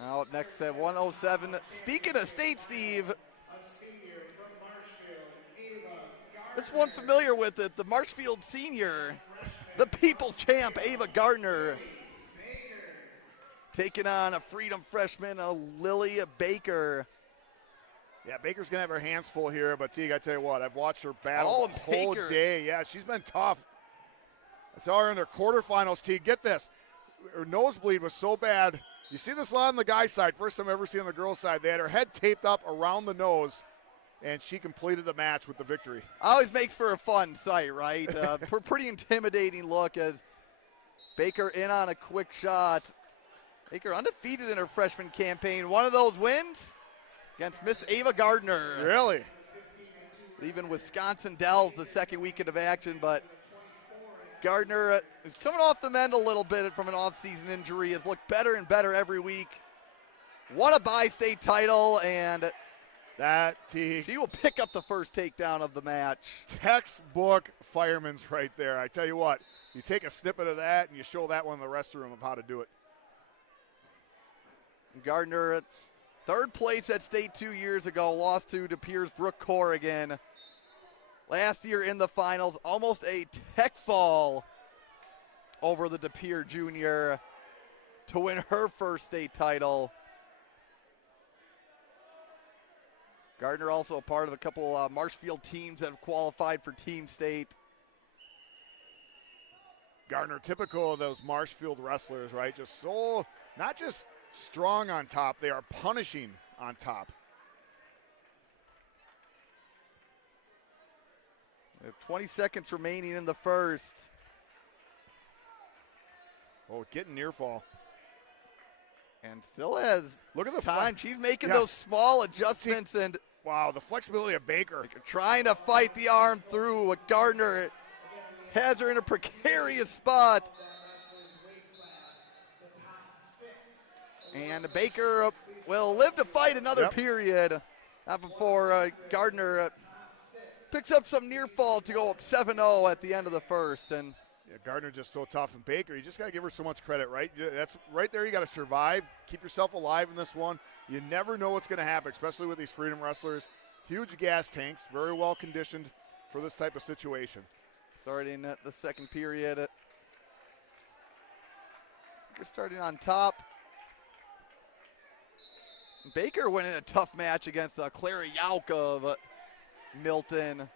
Now up next at 107. Speaking of state, Steve, this one familiar with it. The Marshfield senior, the people's champ, Ava Gardner, taking on a Freedom freshman, Lily Baker. Yeah, Baker's going to have her hands full here, but Teague, I tell you what, I've watched her battle Oh, the whole Baker. day. Yeah, she's been tough. I saw her in their quarterfinals, Teague. Get this. Her nosebleed was so bad. You see this a lot on the guy's side. First time I ever seen on the girl's side. They had her head taped up around the nose, and she completed the match with the victory. Always makes for a fun sight, right? Pretty intimidating look as Baker in on a quick shot. Baker undefeated in her freshman campaign. One of those wins against Miss Ava Gardner. Really? Leaving Wisconsin Dells the second weekend of action, but Gardner is coming off the mend a little bit from an offseason injury, has looked better and better every week. Won a bi-state title, and That, Teague. she will pick up the first takedown of the match. Textbook fireman's right there. I tell you what, you take a snippet of that and you show that one in the restroom of how to do it. Gardner, third place at state 2 years ago, lost to De Pere's Brooke Corrigan. Last year in the finals, almost a tech fall over the De Pere junior to win her first state title. Gardner also a part of a couple Marshfield teams that have qualified for team state. Gardner, typical of those Marshfield wrestlers, right? Just so, not just strong on top, they are punishing on top. We have 20 seconds remaining in the first. Oh, getting near fall. And still has Look at the time. flex. She's making Yeah. those small adjustments and Wow, the flexibility of Baker. trying to fight the arm through. What Gardner has her in a precarious spot. And Baker will live to fight another period. Not before Gardner picks up some near fall to go up 7-0 at the end of the first. And Yeah, Gardner just so tough. And Baker, you just got to give her so much credit, right? That's right there. You got to survive, keep yourself alive in this one. You never know what's going to happen, especially with these freedom wrestlers. Huge gas tanks, very well conditioned for this type of situation. starting at the second period. Baker starting on top. Baker winning a tough match against Clara Yauk of Milton.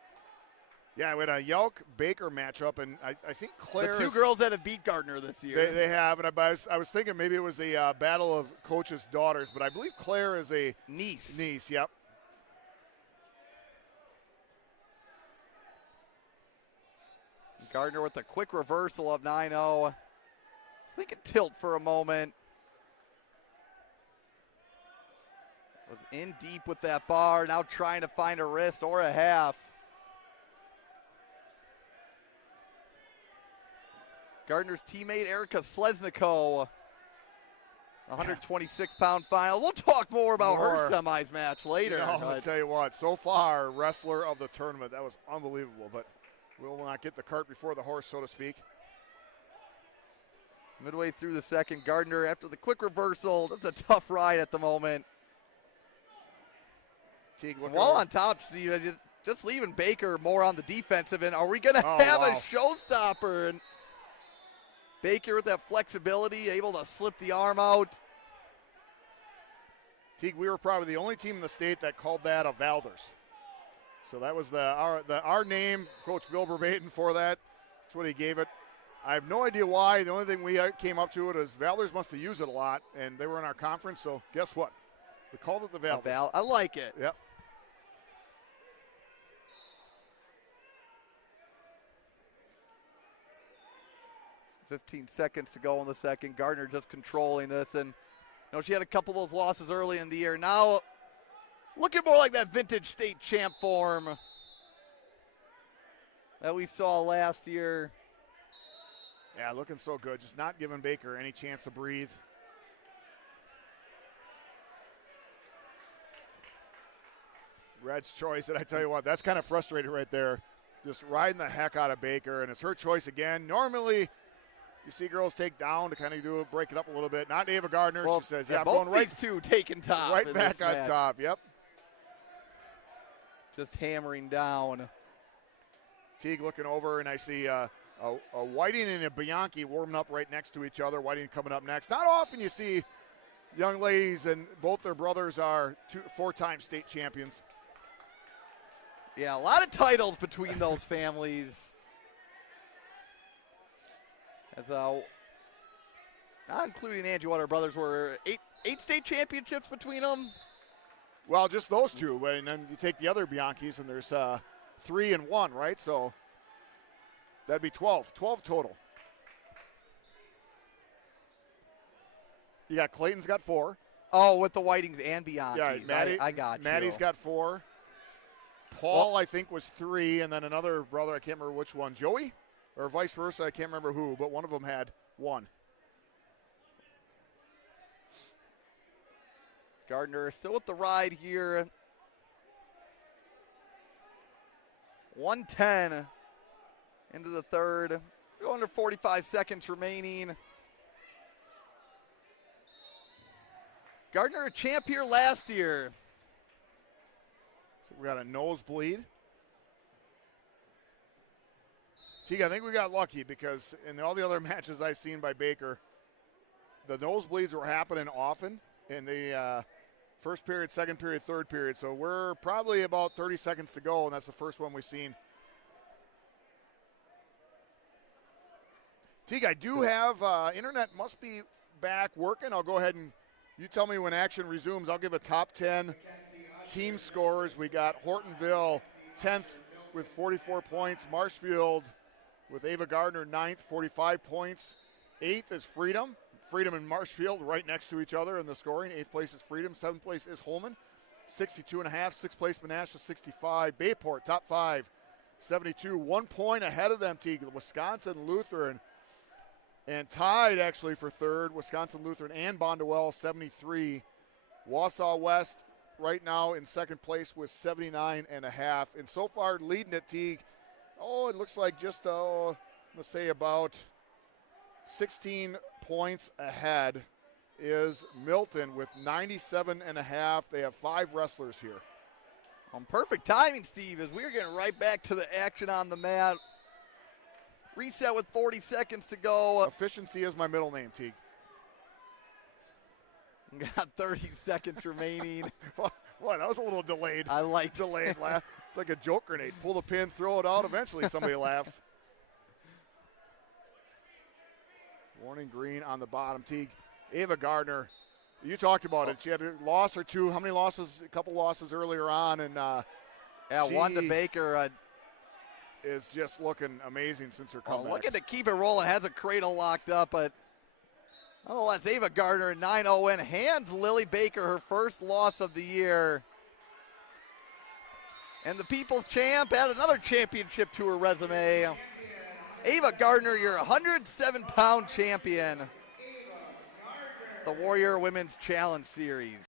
Yeah, we had a Yelk-Baker matchup, and I think Claire. The two girls that have beat Gardner this year. They have, and I was thinking maybe it was a battle of coaches' daughters, but I believe Claire is a niece. Niece, yep. Gardner with a quick reversal of 9-0. I was thinking tilt for a moment. Was in deep with that bar, now trying to find a wrist or a half. Gardner's teammate Erica Slesniko, 126-pound final. We'll talk more about her semis match later. I'll tell you what, so far, wrestler of the tournament, that was unbelievable, but we'll not get the cart before the horse, so to speak. Midway through the second, Gardner, after the quick reversal, that's a tough ride at the moment. While on top, Steve, just leaving Baker more on the defensive end. Are we going to have a showstopper? And Baker with that flexibility, able to slip the arm out. Teague, we were probably the only team in the state that called that a Valders. So that was our name, Coach Wilbur Baton for that. That's what he gave it. I have no idea why. The only thing we came up to it is Valders must have used it a lot, and they were in our conference, so guess what? We called it the Valders. I like it. Yep. $15 seconds to go in the second. Gardner just controlling this. And she had a couple of those losses early in the year. Now looking more like that vintage state champ form that we saw last year. Yeah, looking so good. Just not giving Baker any chance to breathe. Red's choice, and I tell you what, that's kind of frustrating right there. Just riding the heck out of Baker, and it's her choice again. Normally, you see girls take down to kind of break it up a little bit. Not Ava Gardner. Well, she says, yeah, I'm both going right, these two taking top. right in back this on match. top. Yep. Just hammering down. Teague looking over, and I see a Whiting and a Bianchi warming up right next to each other. Whiting coming up next. Not often you see young ladies, and both their brothers are 4-time state champions. Yeah, a lot of titles between those families. As not including Angie, what her brothers were, eight state championships between them. Well, just those two, and then you take the other Bianchis, and there's 3 and 1, right? So that'd be 12 total. You got Clayton's got 4. Oh, with the Whitings and Bianchis. Yeah, Maddie, I got you. Maddie's got 4. Paul, I think, was 3, and then another brother, I can't remember which one, Joey, or vice versa, I can't remember who, but one of them had 1. Gardner still with the ride here. 1:10 into the third. We're under 45 seconds remaining. Gardner a champ here last year. So we got a nosebleed. Teague, I think we got lucky because in all the other matches I've seen by Baker, the nosebleeds were happening often in the first period, second period, third period. So we're probably about 30 seconds to go, and that's the first one we've seen. Teague, I do have internet must be back working. I'll go ahead and you tell me when action resumes. I'll give a top 10 team scores. We got Hortonville 10th with 44 points. Marshfield with Ava Gardner 9th, 45 points. 8th is Freedom. Freedom and Marshfield right next to each other in the scoring. 8th place is Freedom. 7th place is Holman, 62.5. 6th place Menasha, 65. Bayport, top 5, 72. 1 point ahead of them, Teague. Wisconsin Lutheran. And tied, actually, for third, Wisconsin Lutheran and Bondwell, 73. Wausau West right now in second place with 79.5. And so far leading it, Teague, it looks like just, let's say about 16 points ahead is Milton with 97.5. They have 5 wrestlers here. On perfect timing, Steve, as we're getting right back to the action on the mat. Reset with 40 seconds to go. Efficiency is my middle name, Teague. Got 30 seconds remaining. What? That was a little delayed. I like delayed laugh. It's like a joke grenade. Pull the pin, throw it out. Eventually somebody laughs. Warning green on the bottom, Teague. Ava Gardner, you talked about it. She had a loss or two. How many losses? A couple losses earlier on. And one to Baker. Is just looking amazing since her comeback. Looking to keep it rolling. Has a cradle locked up, but nonetheless, Ava Gardner 9-0 and hands Lily Baker her first loss of the year. And the People's Champ add another championship to her resume. Ava Gardner, your 107-pound champion. The Warrior Women's Challenge Series.